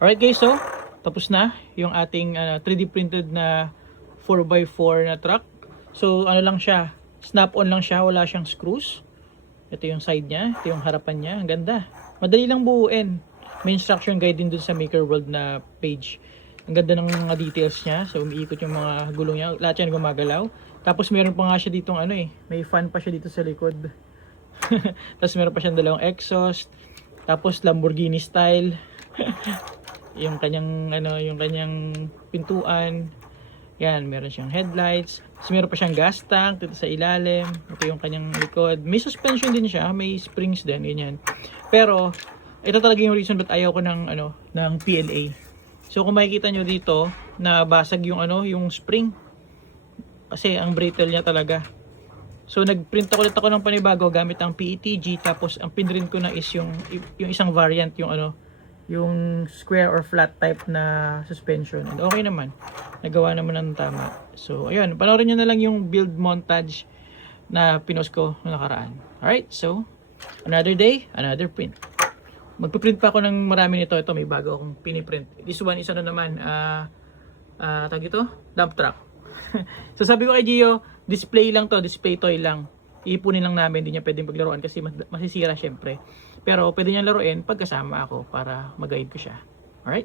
Alright guys, so tapos na yung ating 3D printed na 4x4 na truck. So ano lang siya, snap-on lang siya, wala siyang screws. Ito yung side niya, ito yung harapan niya, ang ganda. Madali lang buuin. May instruction guide din dun sa Maker World na page. Ang ganda ng mga details niya. So umiikot yung mga gulong niya, lahat yan gumagalaw. Tapos meron pa nga siya ditong may fan pa siya dito sa likod. Tapos meron pa siyang dalawang exhaust. Tapos Lamborghini style. Yung kanyang yung kanyang pintuan. Yan, meron siyang headlights. Tapos meron pa siyang gas tank dito sa ilalim. Ito yung kanyang likod. May suspension din siya, may springs din, ganyan. Pero ito talaga yung reason ba't ayaw ko ng ng PLA. So kung makikita nyo dito na basag yung yung spring. Kasi ang brittle niya talaga. So nagprint ulit ako ng panibago gamit ang PETG, tapos ang pinrint ko na is yung isang variant, yung yung square or flat type na suspension. And okay naman. Nagawa naman ng tama. So ayun, panoorin niyo na lang yung build montage na pinost ko noong nakaraan. Alright, so another day, another print. Magpiprint pa ako ng marami nito. Ito, may bago akong piniprint. This one is naman, tag ito, dump truck. So sabi ko kay Gio, display lang to, display toy lang. Iipunin lang namin, hindi niya pwedeng paglaruan kasi masisira syempre. Pero pwede niya laruin pagkasama ako para mag-guide ko siya. Alright?